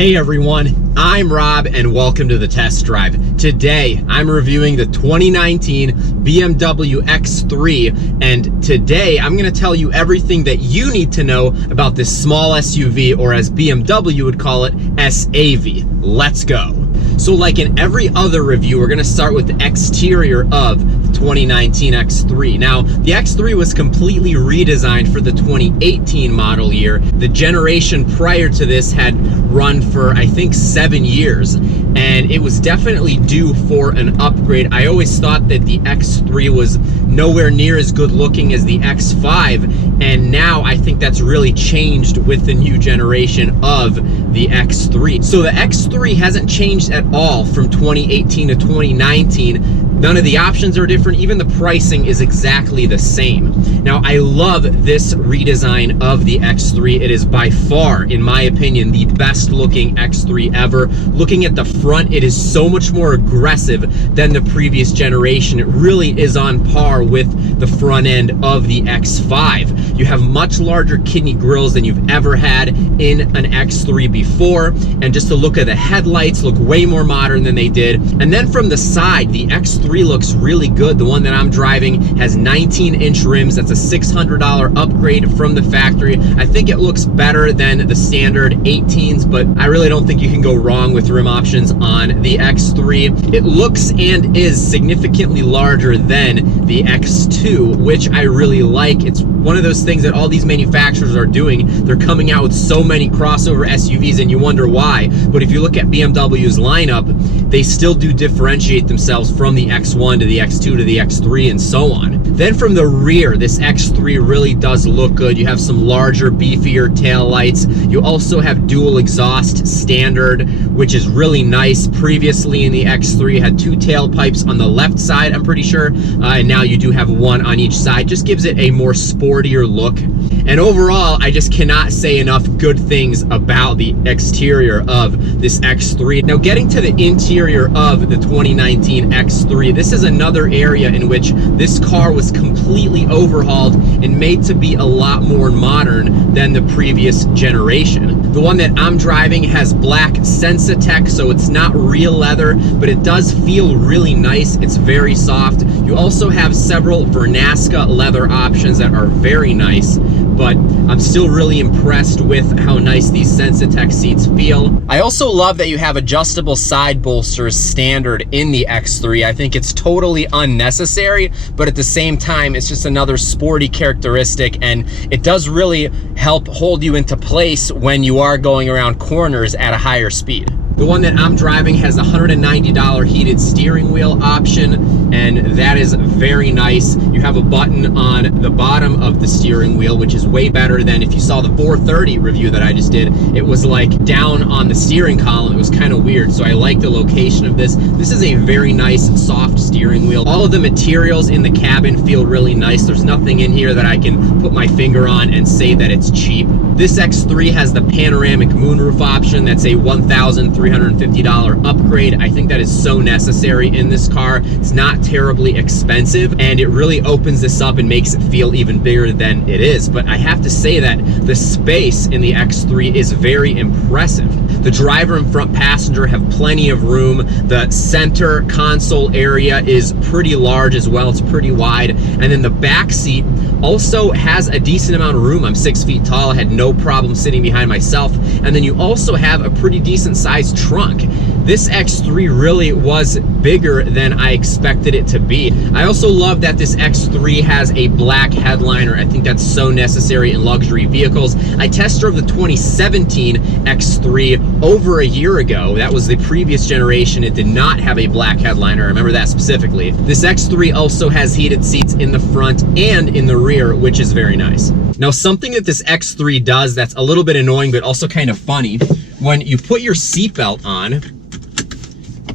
Hey everyone, I'm Rob and welcome to the test drive. Today, I'm reviewing the 2019 BMW X3, and today I'm gonna tell you everything that you need to know about this small SUV, or as BMW would call it, SAV. Let's go. So like in every other review, we're gonna start with the exterior of the 2019 X3. Now, the X3 was completely redesigned for the 2018 model year. The generation prior to this had run for, I think, 7 years, and it was definitely due for an upgrade. I always thought that the X3 was nowhere near as good looking as the X5, and now I think that's really changed with the new generation of the X3. So the X3 hasn't changed at all from 2018 to 2019. None of the options are different. Even the pricing is exactly the same. Now, I love this redesign of the X3. It is by far, in my opinion, the best looking X3 ever. Looking at the front, it is so much more aggressive than the previous generation. It really is on par with the front end of the X5. You have much larger kidney grills than you've ever had in an X3 before. And just to look at the headlights, look way more modern than they did. And then from the side, the X3 looks really good. The one that I'm driving has 19-inch rims. That's a $600 upgrade from the factory. I think it looks better than the standard 18s, but I really don't think you can go wrong with rim options on the X3. It looks and is significantly larger than the X2, which I really like. It's one of those things that all these manufacturers are doing. They're coming out with so many crossover SUVs and you wonder why. But if you look at BMW's lineup, they still do differentiate themselves from the X1 to the X2 to the X3 and so on. Then from the rear, this X3 really does look good. You have some larger, beefier tail lights. You also have dual exhaust standard, which is really nice. Previously in the X3, you had two tailpipes on the left side, I'm pretty sure, and now you do have one on each side. Just gives it a more sportier look. And overall, I just cannot say enough good things about the exterior of this X3. Now, getting to the interior of the 2019 X3, this is another area in which this car was completely overhauled and made to be a lot more modern than the previous generation. The one that I'm driving has black Sensitech, so it's not real leather, but it does feel really nice. It's very soft. You also have several Vernasca leather options that are very nice, but I'm still really impressed with how nice these Sensitech seats feel. I also love that you have adjustable side bolsters standard in the X3. I think it's totally unnecessary, but at the same time, it's just another sporty characteristic, and it does really help hold you into place when you are going around corners at a higher speed. The one that I'm driving has a $190 heated steering wheel option, and that is very nice. You have a button on the bottom of the steering wheel, which is way better than if you saw the 430 review that I just did. It was like down on the steering column. It was kind of weird, so I like the location of this. This is a very nice, soft steering wheel. All of the materials in the cabin feel really nice. There's nothing in here that I can put my finger on and say that it's cheap. This X3 has the panoramic moonroof option. That's a $1,350 upgrade. I think that is so necessary in this car. It's not terribly expensive, and it really opens this up and makes it feel even bigger than it is. But I have to say that the space in the X3 is very impressive. The driver and front passenger have plenty of room. The center console area is pretty large as well. It's pretty wide. And then the back seat also has a decent amount of room. I'm 6 feet tall. I had no problem sitting behind myself. And then you also have a pretty decent sized trunk. This X3 really was bigger than I expected it to be. I also love that this X3 has a black headliner. I think that's so necessary in luxury vehicles. I test drove the 2017 X3 over a year ago. That was the previous generation. It did not have a black headliner. I remember that specifically. This X3 also has heated seats in the front and in the rear, which is very nice. Now, something that this X3 does that's a little bit annoying but also kind of funny, when you put your seatbelt on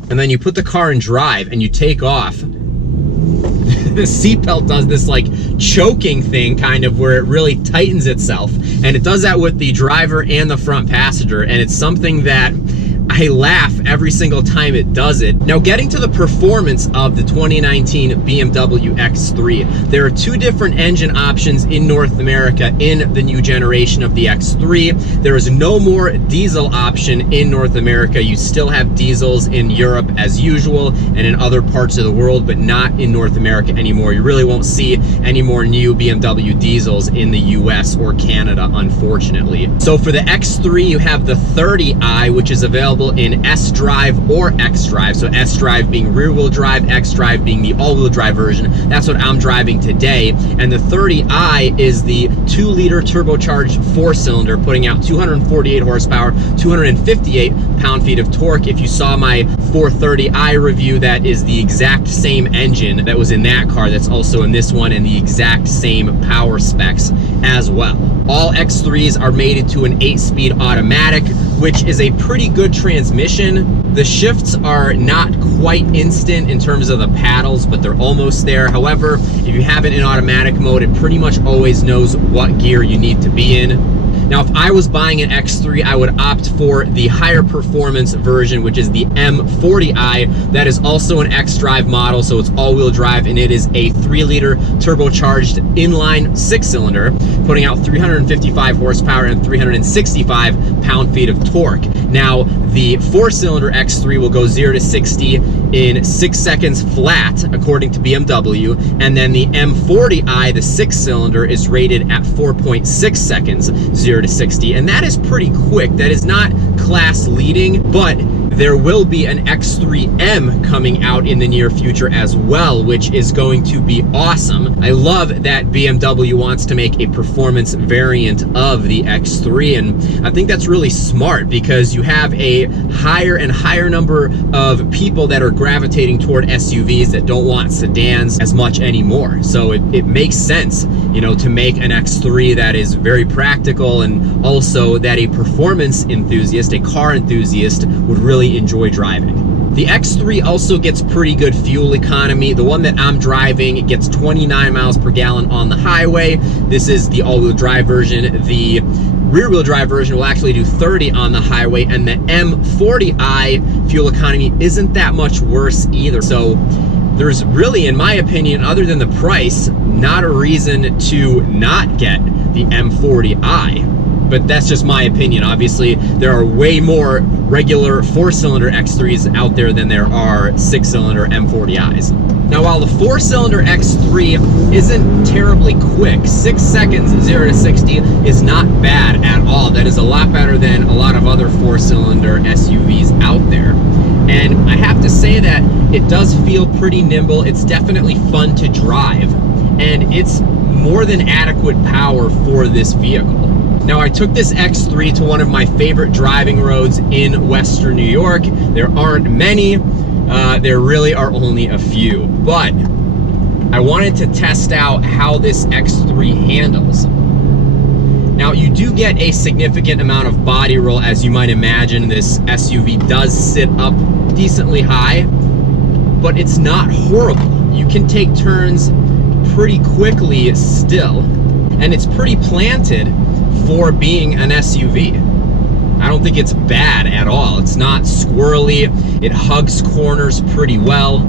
and then you put the car in drive and you take off, the seatbelt does this like choking thing kind of where it really tightens itself, and it does that with the driver and the front passenger, and it's something that I laugh every single time it does it. Now, getting to the performance of the 2019 BMW X3, there are two different engine options in North America in the new generation of the X3. There is no more diesel option in North America. You still have diesels in Europe as usual and in other parts of the world, but not in North America anymore. You really won't see any more new BMW diesels in the US or Canada, unfortunately. So for the X3, you have the 30i, which is available in S-Drive or X-Drive. So S-Drive being rear-wheel drive, X-Drive being the all-wheel drive version. That's what I'm driving today. And the 30i is the 2-liter turbocharged 4-cylinder, putting out 248 horsepower, 258 pound-feet of torque. If you saw my 430i review, that is the exact same engine that was in that car that's also in this one, and the exact same power specs as well. All X3s are mated to an 8-speed automatic, which is a pretty good transmission. The shifts are not quite instant in terms of the paddles, but they're almost there. However, if you have it in automatic mode, it pretty much always knows what gear you need to be in. Now, if I was buying an X3, I would opt for the higher performance version, which is the M40i. That is also an X-Drive model, so it's all-wheel drive, and it is a 3-liter turbocharged inline 6-cylinder, putting out 355 horsepower and 365 pound-feet of torque. Now, the 4-cylinder X3 will go 0 to 60 in 6 seconds flat, according to BMW, and then the M40i, the 6-cylinder, is rated at 4.6 seconds, 0 to 60, and that is pretty quick. That is not class leading, but there will be an X3M coming out in the near future as well, which is going to be awesome. I love that BMW wants to make a performance variant of the X3, and I think that's really smart because you have a higher and higher number of people that are gravitating toward SUVs that don't want sedans as much anymore. So it makes sense, you know, to make an X3 that is very practical, and also that a performance enthusiast, a car enthusiast, would really enjoy driving. The X3 also gets pretty good fuel economy. The one that I'm driving gets 29 miles per gallon on the highway. This is the all-wheel drive version. The rear-wheel drive version will actually do 30 on the highway, and the M40i fuel economy isn't that much worse either. So there's really, in my opinion, other than the price, not a reason to not get the M40i. But that's just my opinion. Obviously, there are way more regular 4-cylinder X3s out there than there are 6-cylinder M40i's. Now, while the 4-cylinder X3 isn't terribly quick, 6 seconds 0 to 60 is not bad at all. That is a lot better than a lot of other 4-cylinder SUVs out there. And I have to say that it does feel pretty nimble. It's definitely fun to drive, and it's more than adequate power for this vehicle. Now, I took this X3 to one of my favorite driving roads in Western New York. There aren't many, there really are only a few, but I wanted to test out how this X3 handles. Now, you do get a significant amount of body roll, as you might imagine. This SUV does sit up decently high, but it's not horrible. You can take turns pretty quickly still, and it's pretty planted for being an SUV. I don't think it's bad at all. It's not squirrely. It hugs corners pretty well.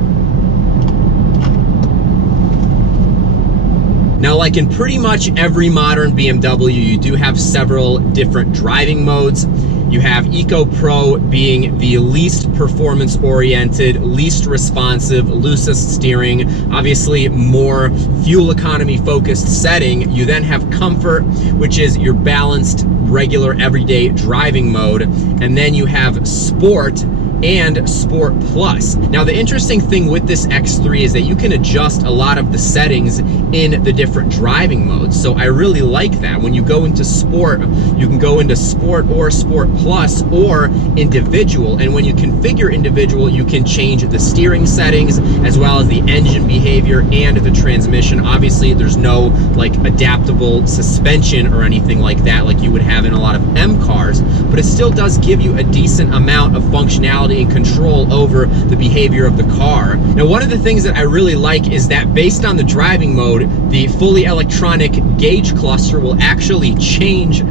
Now, like in pretty much every modern BMW, you do have several different driving modes. You have Eco Pro being the least performance-oriented, least responsive, loosest steering, obviously more fuel economy-focused setting. You then have Comfort, which is your balanced, regular, everyday driving mode. And then you have Sport and Sport Plus. Now, the interesting thing with this X3 is that you can adjust a lot of the settings in the different driving modes. So I really like that. When you go into Sport, you can go into Sport or Sport Plus or Individual. And when you configure Individual, you can change the steering settings as well as the engine behavior and the transmission. Obviously, there's no like adaptable suspension or anything like that like you would have in a lot of M cars, but it still does give you a decent amount of functionality and control over the behavior of the car. Now, one of the things that I really like is that based on the driving mode, the fully electronic gauge cluster will actually change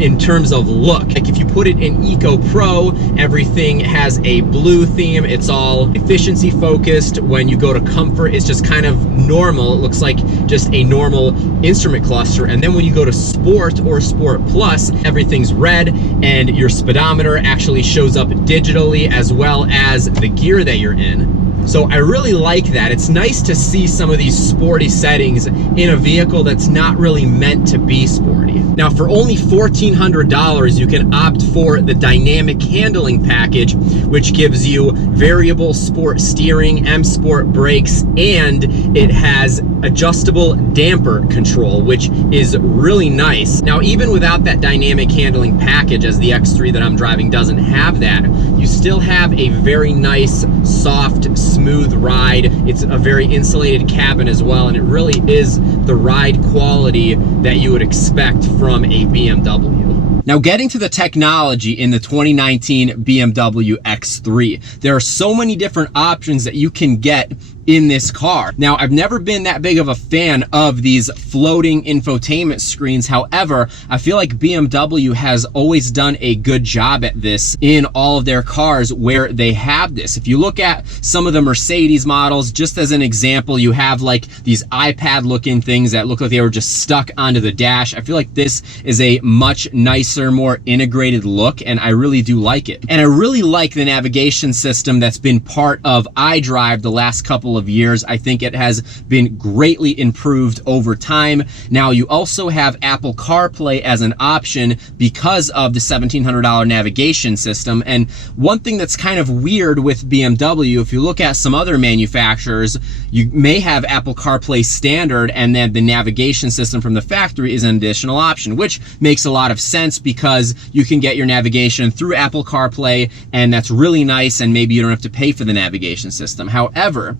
in terms of look. Like if you put it in Eco Pro, everything has a blue theme. It's all efficiency focused. When you go to comfort, it's just kind of normal. It looks like just a normal instrument cluster. And then when you go to Sport or Sport Plus, everything's red, and your speedometer actually shows up digitally, as well as the gear that you're in. So I really like that. It's nice to see some of these sporty settings in a vehicle that's not really meant to be sporty. Now, for only $1,400, you can opt for the dynamic handling package, which gives you variable sport steering, M Sport brakes, and it has adjustable damper control, which is really nice. Now, even without that dynamic handling package, as the X3 that I'm driving doesn't have that, you still have a very nice, soft, smooth ride. It's a very insulated cabin as well, and it really is the ride quality that you would expect from a BMW. Now, getting to the technology in the 2019 BMW X3, there are so many different options that you can get in this car. Now, I've never been that big of a fan of these floating infotainment screens. However, I feel like BMW has always done a good job at this in all of their cars where they have this. If you look at some of the Mercedes models, just as an example, you have like these iPad looking things that look like they were just stuck onto the dash. I feel like this is a much nicer, more integrated look, and I really do like it. And I really like the navigation system that's been part of iDrive the last couple of years. I think it has been greatly improved over time. Now, you also have Apple CarPlay as an option because of the $1,700 navigation system. And one thing that's kind of weird with BMW, if you look at some other manufacturers, you may have Apple CarPlay standard, and then the navigation system from the factory is an additional option, which makes a lot of sense because you can get your navigation through Apple CarPlay, and that's really nice, and maybe you don't have to pay for the navigation system. However,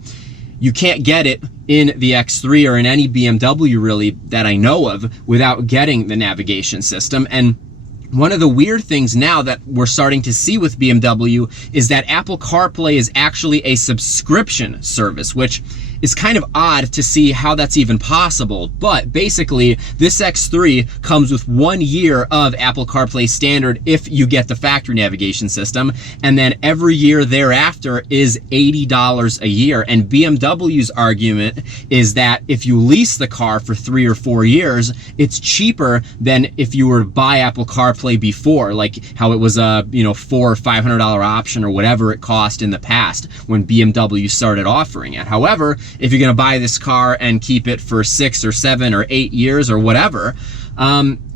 you can't get it in the X3 or in any BMW really that I know of without getting the navigation system. And one of the weird things now that we're starting to see with BMW is that Apple CarPlay is actually a subscription service, which is kind of odd to see how that's even possible. But basically, this X3 comes with 1 year of Apple CarPlay standard if you get the factory navigation system, and then every year thereafter is $80 a year. And BMW's argument is that if you lease the car for 3 or 4 years, it's cheaper than if you were to buy Apple CarPlay before, like how it was a $400 or $500 option or whatever it cost in the past when BMW started offering it. However, if you're going to buy this car and keep it for 6 or 7 or 8 years or whatever,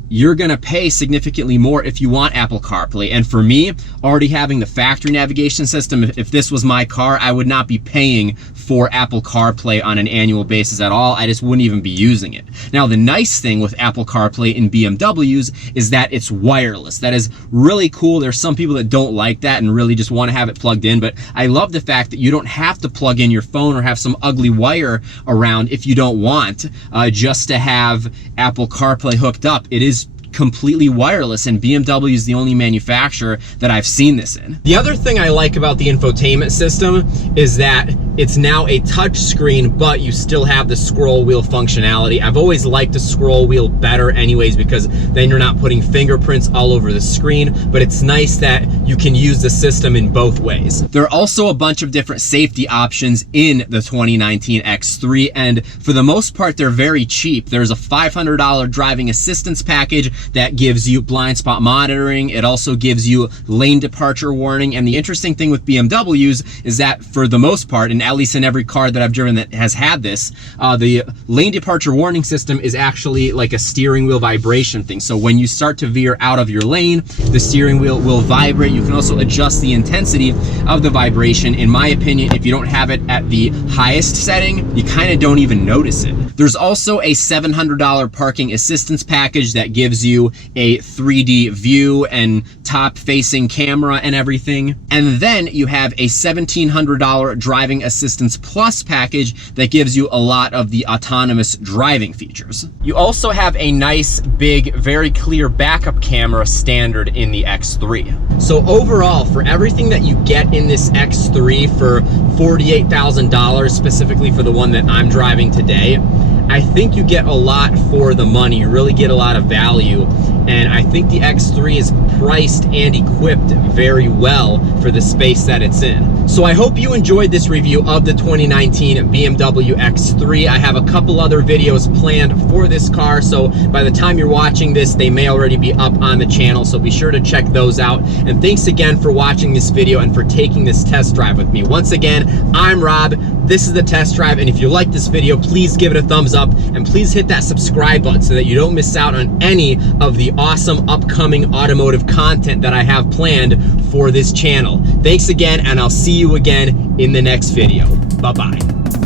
you're going to pay significantly more if you want Apple CarPlay. And for me, already having the factory navigation system, if this was my car, I would not be paying for Apple CarPlay on an annual basis at all. I just wouldn't even be using it. Now, the nice thing with Apple CarPlay in BMWs is that it's wireless. That is really cool. There's some people that don't like that and really just want to have it plugged in, but I love the fact that you don't have to plug in your phone or have some ugly wire around if you don't want, just to have Apple CarPlay hooked up. It is completely wireless, and BMW is the only manufacturer that I've seen this in. The other thing I like about the infotainment system is that it's now a touch screen, but you still have the scroll wheel functionality. I've always liked the scroll wheel better anyways, because then you're not putting fingerprints all over the screen, but it's nice that you can use the system in both ways. There are also a bunch of different safety options in the 2019 X3, and for the most part, they're very cheap. There's a $500 driving assistance package that gives you blind spot monitoring. It also gives you lane departure warning. And the interesting thing with BMWs is that for the most part, and at least in every car that I've driven that has had this, the lane departure warning system is actually like a steering wheel vibration thing. So when you start to veer out of your lane, the steering wheel will vibrate. You can also adjust the intensity of the vibration. In my opinion, if you don't have it at the highest setting, you kind of don't even notice it. There's also a $700 parking assistance package that gives you a 3D view and top facing camera and everything. And then you have a $1,700 driving assistance plus package that gives you a lot of the autonomous driving features. You also have a nice, big, very clear backup camera standard in the X3. So overall, for everything that you get in this X3 for $48,000, specifically for the one that I'm driving today, I think you get a lot for the money. You really get a lot of value. and I think the X3 is priced and equipped very well for the space that it's in. So I hope you enjoyed this review of the 2019 BMW X3. I have a couple other videos planned for this car, so by the time you're watching this, they may already be up on the channel, so be sure to check those out. And thanks again for watching this video and for taking this test drive with me. Once again, I'm Rob, this is the test drive, and if you like this video, please give it a thumbs up, and please hit that subscribe button so that you don't miss out on any of the awesome upcoming automotive content that I have planned for this channel. Thanks again, and I'll see you again in the next video. Bye-bye.